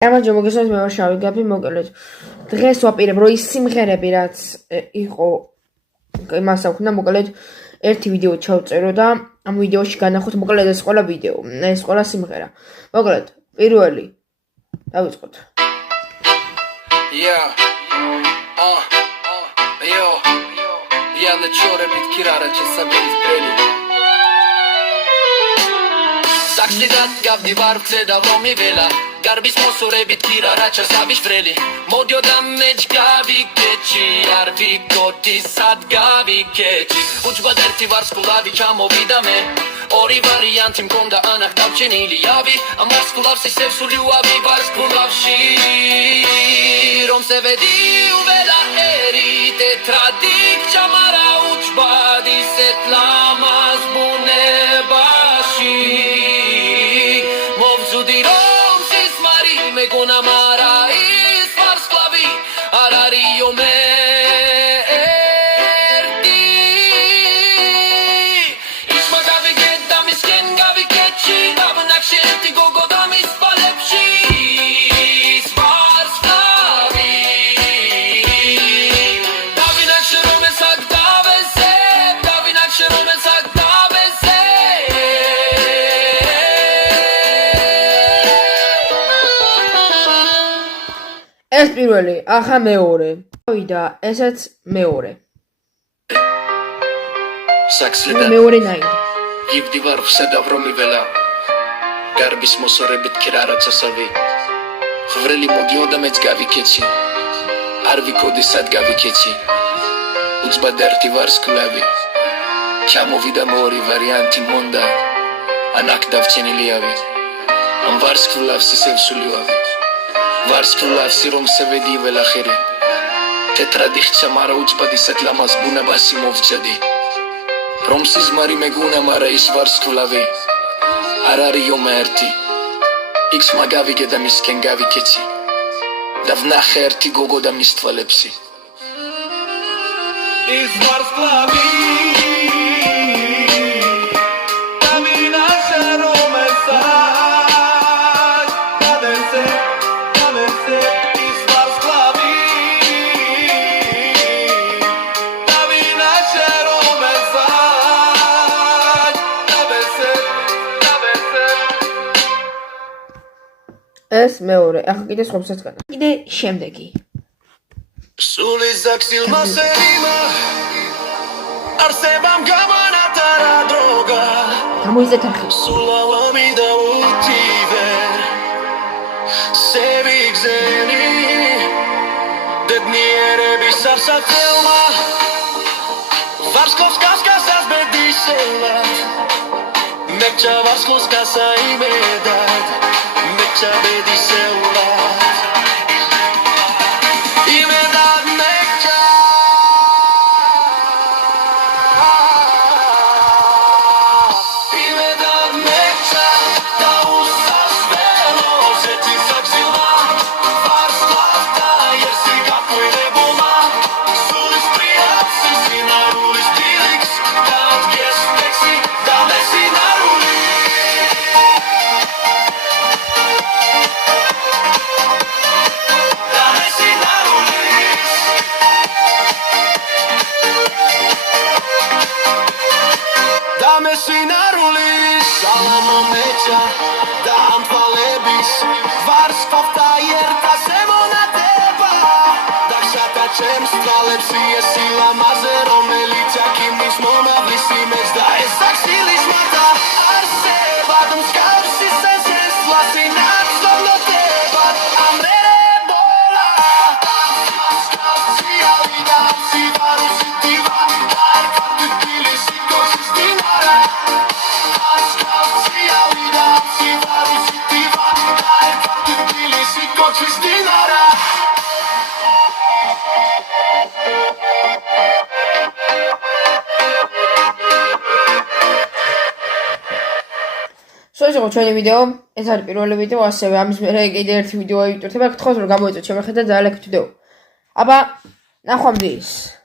გამარჯობა მოგესალმებით, მე ვარ შავი გაბი, მოგელეთ. დღეს ვაპირებ, რომ ის სიმღერები, რაც იყო იმას აქვთ, მოგელეთ ერთი ვიდეო ჩავწერო და ამ ვიდეოში განახოთ მოგელეთ ეს ყველა ვიდეო, ეს ყველა სიმღერა. მოგელეთ, პირველი. დავიწყოთ. Яна чорებით ქირარა ჩესაბელის ბელი Sakslidat გავდივარ ვცე და მომიველა Garbis მოსურებით ქირარა ჩესაბის ბრელი მოდიოდა მეჯ გავიკეჩი არ ვიკოდი სად გავიკეჩი უჯბად ერთი ვარსკვლავი ჩამოვიდა მე ორი ვარიანტი მქონდა ანახ დავჩენილი ავი ამ ვარსკვლავს ისევ სული უავი ვარსკვლავში რომ სევედი უველა ერი tetradik chamara uchbadi setlamas bunebashi movzudi rom sis mari megona mara is varsklavi arari yomerdi isma gaviget da misken gaviketchi davnaksheti gogo da mispalepshi ეს პირველი, ახლა მეორე. ვიდა, ესეც მეორე. Sakslidat მეორე ნაი. ივდივარ ვსედა რომიველა Garbis მოსურებით ქირარა ჩესაბი ხრელი მოდიოდა მეც გავიკეჩი არ ვიკოდი სად გავიკეჩი უძბად ერთი ვარსკვლავი ჩამოვიდა მორი ვარიანტი მონდა ანაკ დავჩენილი ავი ამ ვარსკვლავს ისევ სულიავი ვარსკვლავსი რომ სევედი ველახერი tetradik chamara uchbadi setlamas bunebashi movjedi რომ სიზმარი მეგონა მარა ის ვარსკვლავი არ არის იომერტი იქ მაგავიგე და მისკენ გავიკეცი და ვნახე ერთი გოგო და მის თვალებში ის ვარსკვლავი ეს მეორე. ახლა კიდე სხვასაც განა. კიდე შემდეგი. სული ზაქსილმა სერიმა არსებამ გამანატარა დროგა გამოიზეთ ახლა. სულავამი და უთივერ სევიგზენი დედნიერების არსათელმა ვარსკვლავს კასკასას ბედისელად მეჭა ვარსკვლავს კასაიმედად Chabedi seula Imedad mecha Imedad mecha Da usas velos Eti saksila Varslavta Jersi kapuine buma Sulis priatsi Sinarulis pilix Dad ges mexi Da mesi naruli Sinarulis, salamo mecha, da amfalebis, varskovta ierta semonateba, da shata chems tvalepsi esila mazero melitsa kimis momavlis imets da esaksilis mata arseba dum skavsi senses lasinats loteba amrere bola skavsi alida si varusi diva Სულ ჩვენი ვიდეო, ეს არის პირველი ვიდეო, ასევე ამის მერე კიდე ერთი ვიდეო აივიტრება, გთხოვთ რომ გამოიწვიოთ, შემოხედეთ და ლაიქით ვიდეო. აბა, ნახვამდის.